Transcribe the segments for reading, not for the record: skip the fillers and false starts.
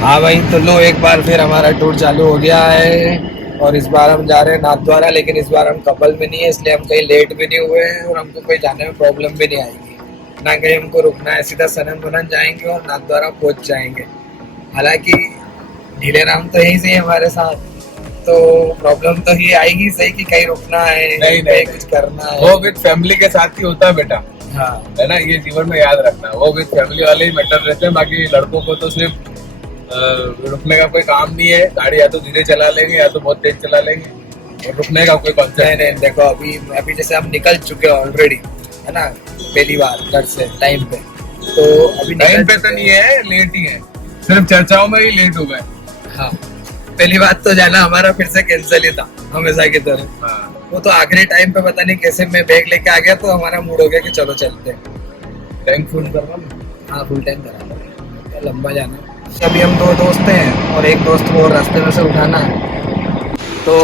हाँ भाई, तो लो एक बार फिर हमारा टूर चालू हो गया है और इस बार हम जा रहे हैं नाथद्वारा। लेकिन इस बार हम कपल में नहीं है, इसलिए हम कहीं लेट भी नहीं हुए हैं और हमको कहीं जाने में प्रॉब्लम भी नहीं आएगी। ना कहीं हमको रुकना है, सीधा सनन बनन जाएंगे और नाथद्वारा पहुंच जाएंगे। हालांकि ढीले राम तो यहीं से ही हमारे साथ, तो प्रॉब्लम तो ये आएगी सही कि कहीं रुकना है, नहीं, कहीं कुछ करना है। वो विद फैमिली के साथ ही होता है बेटा, हाँ है ना। ये जीवन में याद रखना, वो विद फैमिली वाले ही बेटर रहते हैं। बाकी लड़कों को तो सिर्फ रुकने का कोई काम नहीं है। गाड़ी या तो धीरे चला लेंगे या तो बहुत तेज चला लेंगे, और रुकने का कोई कॉन्सेप्ट नहीं नहीं, देखो अभी अभी जैसे हम निकल चुके हैं ऑलरेडी, है ना, पहली बार घर से टाइम पे। तो अभी टाइम निकल पे तो चुके नहीं हैं। है, लेट ही है, सिर्फ चर्चाओं में ही लेट हो गए। हाँ, पहली बात तो जाना हमारा फिर से कैंसिल ही था हमेशा की तरह। हाँ, वो तो आखिरी टाइम पे पता नहीं कैसे मैं बैग लेके आ गया, तो हमारा मूड हो गया कि चलो चलते हैं। टैंक फुल करवा लो। हाँ, फुल टाइम करा लो, लंबा जाना है। अभी हम दो दोस्त हैं और एक दोस्त को रास्ते में से उठाना है। तो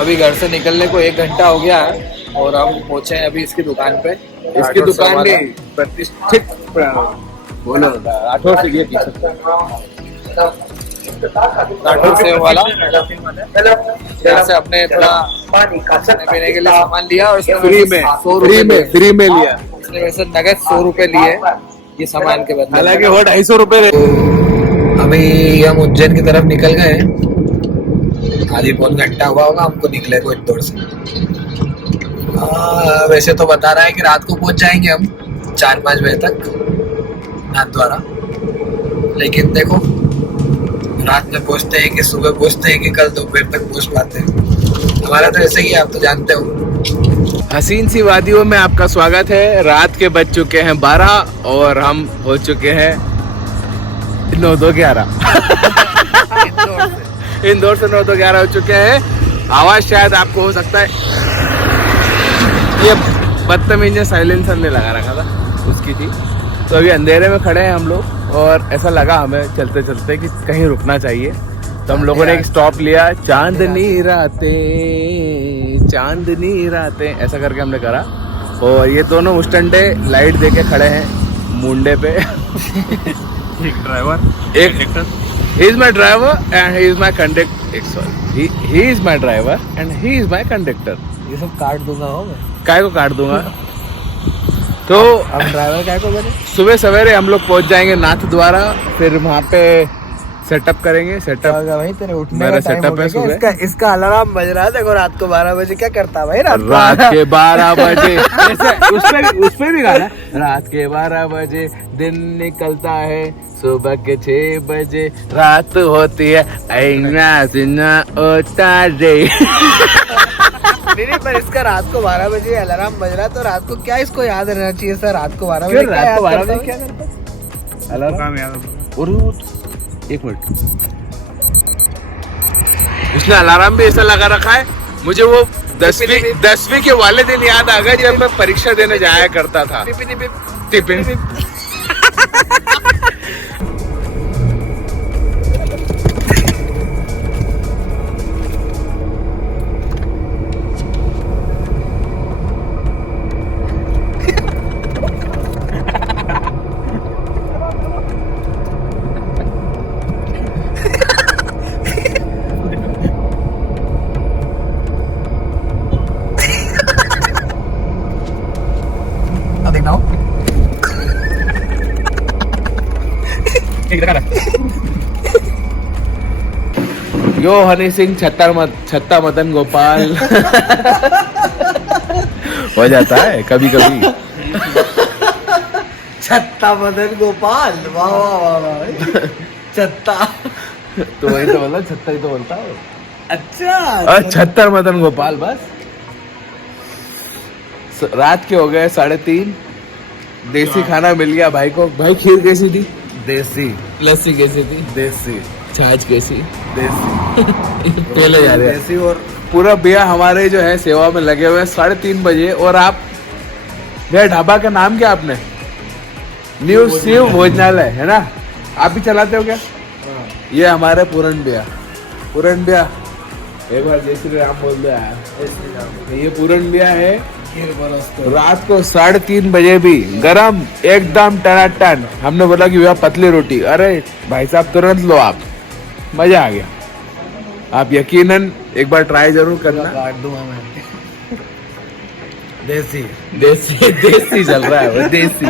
अभी घर से निकलने को 1 घंटा हो गया है और हम पहुंचे हैं अभी इसकी दुकान पे। इसकी दुकान नहीं, प्रतिष्ठित बोलो, राठौर से ये राठौर से वाला यहाँ से अपने थोड़ा खाने पीने के लिए सामान लिया और इसने फ्री में 100 फ्री में फ्री में लिया। इसने वैसे नगद 100 रुपए लिए ये सामान के बदले। हालांकि वो 250 रुपए। अभी हम उज्जैन की तरफ निकल गए हैं। आधी पौन घंटा हुआ होगा हमको निकले को इंदौर से। वैसे तो बता रहा है कि रात को पहुंच जाएंगे हम 4-5 बजे तक नाथद्वारा। लेकिन देखो रात में पहुंचते हैं कि सुबह पहुंचते हैं कि कल दोपहर तक पहुंच पाते हैं। हमारा तो ऐसे ही है, आप तो जानते हो। हसीन सी वादियों में आपका स्वागत है। रात के बज चुके हैं 12 और हम हो चुके हैं 9-2-11 इंदौर से 9-2-11 हो चुके हैं। आवाज शायद आपको हो सकता है, ये बदतमीज ने साइलेंसर ने लगा रखा था उसकी थी। तो अभी अंधेरे में खड़े हैं हम लोग और ऐसा लगा हमें चलते चलते कि कहीं रुकना चाहिए। तो हम लोगों ने एक स्टॉप लिया, चांदनी रातें चांदनी रातें ऐसा करके हमने करा। और ये दोनों मुस्टंडे लाइट देके खड़े हैं मुंडे पे। एक ड्राइवर, एक he is my driver and he is my conductor. Sorry, he is my driver and he is my conductor. ये सब काट दूंगा हो मैं। काय को काट दूंगा। तो हम ड्राइवर काय को बने। सुबह सवेरे हम लोग पहुंच जाएंगे नाथद्वारा, फिर वहाँ पे सेटअप करेंगे। सेटअप भाई तेरे उठने मेरा का टाइम सेटअप हो है गया सुबह। क्या? इसका अलार्म बज रहा है। देखो रात को 12 बजे क्या करता भाई रात के 12 बजे उसपे भी गाना, रात के 12 बजे दिन निकलता है, सुबह के 6 बजे रात होती है, ऐना सिना होता रे। नहीं, पर इसका रात को 12 बजे अलार्म बज रहा है, तो रात को क्या इसको याद रहना चाहिए सर? रात को 12 बजे रात को 12 बजे क्या क्या करता है अलार्म? काम याद है। और एक मिनट, उसने अलार्म भी ऐसा लगा रखा है। मुझे वो 10वीं के वाले दिन याद आ गया जब मैं परीक्षा देने जाया करता था। टिफिन यो हनी सिंह छत्ता मदन गोपाल हो जाता है कभी कभी। छत्ता मदन गोपाल, वाह वाह वाह वाह। छत्ता तो वही तो बोला, छत्ता ही तो बोलता है। अच्छा, और छत्तर मदन गोपाल। बस रात के हो गए 3:30। देसी खाना मिल गया भाई को। भाई खीर कैसी थी? देसी। लस्सी कैसी थी? देसी। छाछ कैसी? देसी। पहले जा रहे देसी। और पूरा भैया हमारे जो है सेवा में लगे हुए हैं 3:30 बजे। और आप भैया ढाबा का नाम क्या आपने? न्यू शिव भोजनालय है ना? आप भी चलाते हो क्या? ये हमारे पूरन भैया एक बार जय श्री राम बोल दो यार। ये पूरन भैया है खीर बरसते रात को 3:30 बजे भी गरम एकदम टनाटन। हमने बोला कि भैया पतली रोटी, अरे भाई साहब तुरंत लो आप, मजा आ गया। आप यकीनन एक बार ट्राई जरूर करना। काट दूंगा मैं। देसी देसी देसी चल रहा है वो, देसी।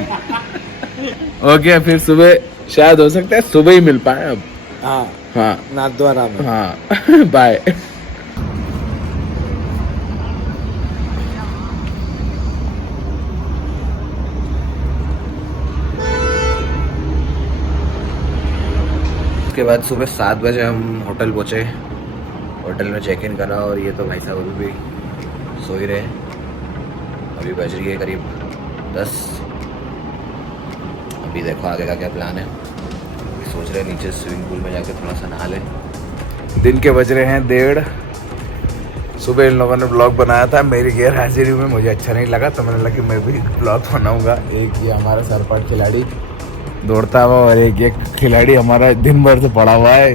ओके, फिर सुबह शायद हो सकता है सुबह ही मिल पाए अब। हाँ हाँ नाथद्वारा में। हाँ बाय। उसके बाद सुबह 7 बजे हम होटल पहुँचे, होटल में चेक इन करा और ये तो भाई साहब अभी भी सो ही रहे हैं। अभी बज रही है करीब 10। अभी देखो आगे का क्या प्लान है। सोच रहे हैं नीचे स्विमिंग पूल में जाके थोड़ा सा नहा लें। दिन के बज रहे हैं 1:30। सुबह इन लोगों ने ब्लॉग बनाया था, मेरी गैर हाजिरी में मुझे अच्छा नहीं लगा, तो मैंने लगा कि मैं भी ब्लॉग बनाऊंगा। एक ये हमारा सरपट खिलाड़ी दौड़ता हुआ और एक खिलाड़ी हमारा दिन भर से पड़ा हुआ है।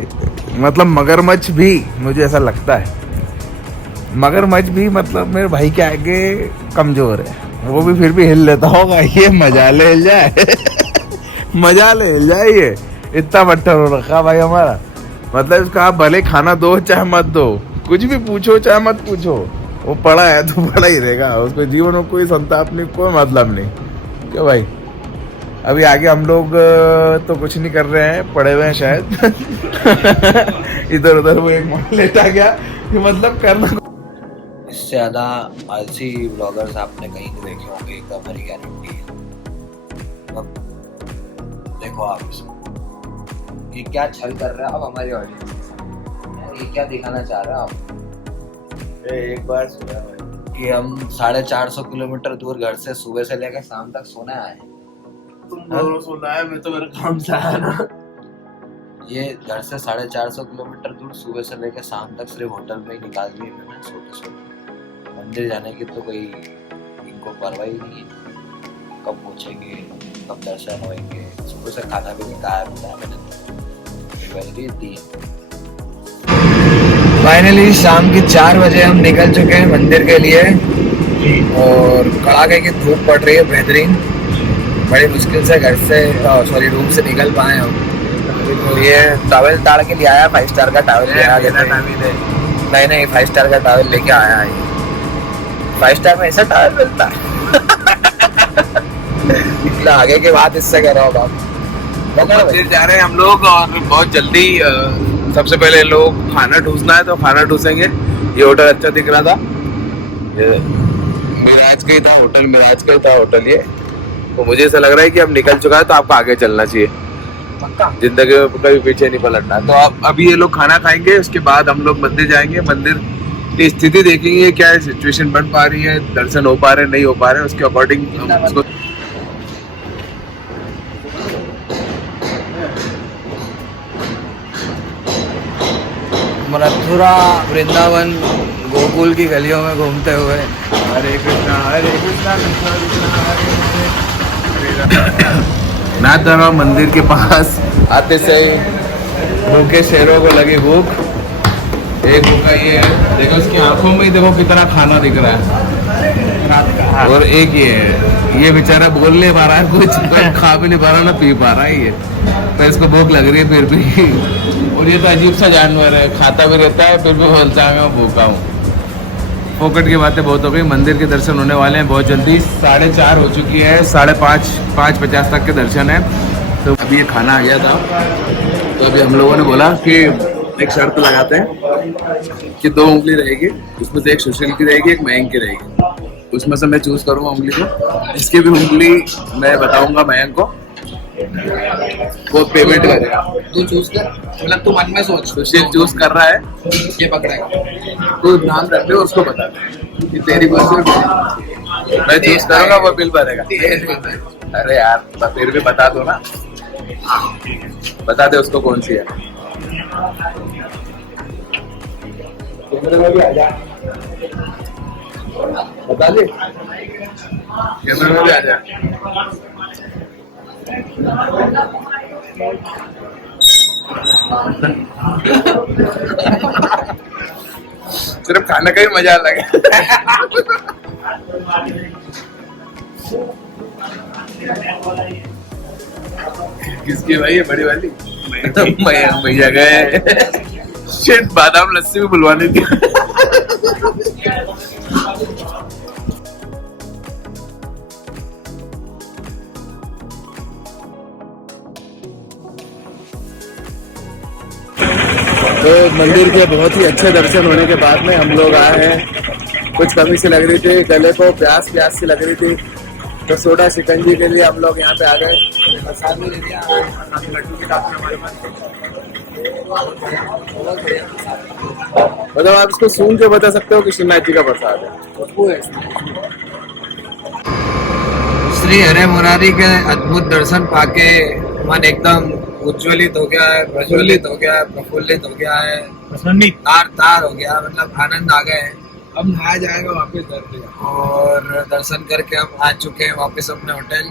मतलब मगरमच्छ भी, मुझे ऐसा लगता है मगरमच्छ भी मतलब मेरे भाई के आगे कमजोर है, वो भी फिर भी हिल लेता होगा। ये मजा ले हिल जाए मजा ले हिल जाए। ये इतना मट्टर हो रखा भाई हमारा, मतलब इसका आप भले खाना दो चाहे मत दो, कुछ भी पूछो चाहे मत पूछो, वो पड़ा है तो पड़ा ही रहेगा। उसके जीवन में कोई संताप नहीं, कोई मतलब नहीं। क्यों भाई? अभी आगे हम लोग तो कुछ नहीं कर रहे हैं, पड़े हुए हैं शायद इधर उधर। वो एक मॉडल लेटा गया कि मतलब करना। इससे ज्यादा आलसी ब्लॉगर्स आपने कहीं नहीं देखे होंगे, एकदम मेरी गारंटी है। अब देखो आप इसको, ये क्या छल कर रहा है आप हमारी ऑडियंस, ये क्या दिखाना चाह रहे हो आप? एक बार सुना कि हम 450 किलोमीटर दूर घर से सुबह से लेकर शाम तक सोने आए। तुम दोनों सुना है, मैं तो मेरे काम से आया ना। ये घर से 450 किलोमीटर दूर सुबह से लेकर शाम तक सिर्फ होटल में ही निकाल दिए मैंने सोते सोते। मंदिर जाने की तो कोई इनको परवाह ही नहीं है, कब पहुंचेंगे कब दर्शन होंगे। सुबह से खाना भी नहीं खाया बताया मैंने, दी। फाइनली शाम की 4 बजे हम निकल चुके हैं मंदिर के लिए और कड़ाके की धूप पड़ रही है बेहतरीन। बड़ी मुश्किल से घर से रूम से निकल पाए हम। तो ये टॉवल ताड़ के लिए आया, 5 स्टार का टॉवल ले आया। नहीं 5 स्टार का टॉवल लेके आया है। 5 स्टार में ऐसा टॉवल मिलता है इतना आगे के बाद इससे कह रहा हूँ आप। मंदिर जा रहे हैं हम लोग और बहुत जल्दी। सबसे पहले लोग खाना ठूसना है तो खाना ठूसेंगे। ये होटल अच्छा दिख रहा था, ये मिराज का ही था होटल, मिराज का ही था होटल ये। तो मुझे ऐसा लग रहा है कि अब निकल चुका है तो आपको आगे चलना चाहिए, जिंदगी में कभी पीछे नहीं पलटना। तो अब अभी ये लोग खाना खाएंगे, उसके बाद हम लोग मंदिर जाएंगे। मंदिर की स्थिति देखेंगे, क्या सिचुएशन बन पा रही है, दर्शन हो पा रहे नहीं हो पा रहे, उसके अकॉर्डिंग हम उसको। मथुरा वृंदावन गोकुल की गलियों में घूमते हुए हरे कृष्णा कृष्णा कृष्णा हरे। नाथद्वारा मंदिर के पास आते से ही भूखे शेरों को लगी भूख। एक भूखा ये है, देखो उसकी आंखों में ही देखो कितना खाना दिख रहा है रात का। और एक ये बेचारा बोल नहीं पा रहा है कुछ, खा भी नहीं पा रहा ना पी पा रहा है ये, पर इसको भूख लग रही है फिर भी। और ये तो अजीब सा जानवर है, खाता भी रहता है फिर भी बोलता है मैं भूखा हूँ। फोकट की बातें बहुत हो गई। मंदिर के दर्शन होने वाले हैं बहुत जल्दी, 4:30 हो चुकी है, 5:50 तक के दर्शन है। तो अभी ये खाना आ गया था, तो अभी हम लोगों ने बोला कि एक शर्त लगाते हैं कि 2 उंगली रहेगी, उसमें से एक सुशील की रहेगी एक मयंक की रहेगी। उसमें से मैं चूज करूँगा उंगली को, जिसकी भी उंगली मैं बताऊंगा मयंक को वो पेमेंट करेगा। तू चूज कर, मतलब तू मन में सोच, सुशील चूज कर रहा है ये पकड़ेगा, तू नाम रख ले उसको बता कि तेरी कौन सी। मैं चूज करूंगा वो बिल भरेगा। अरे यार फिर भी बता दो ना, बता दे उसको कौन सी है। कैमरे में भी आ जा, बता दे कैमरे में भी आ जा। सिर्फ खाने का ही मजा अलग है। किसकी भाई है बड़ी वाली? भैया गए। शिट, बादाम लस्सी भी बुलवानी थी। तो मंदिर के बहुत ही अच्छे दर्शन होने के बाद में हम लोग आए हैं। कुछ कमी सी लग रही थी, गले को प्यास प्यास सी लग रही थी, तो सोडा शिकंजी के लिए हम लोग यहाँ पे आ गए। प्रसाद भी ले लिया, लड्डू भी काफी हमारे पास। मतलब आप इसको सूंघ के बता सकते हो कि श्रीनाथ जी का प्रसाद है। श्री हरे मुरारी के अद्भुत दर्शन पाके मन एकदम उज्ज्वलित हो गया है, प्रज्वलित हो गया है, प्रफुल्लित हो गया है, तार तार हो गया, मतलब आनंद आ गए। अब नहाया जाएगा वापस घर पे, और दर्शन करके हम आ चुके हैं वापस अपने होटल।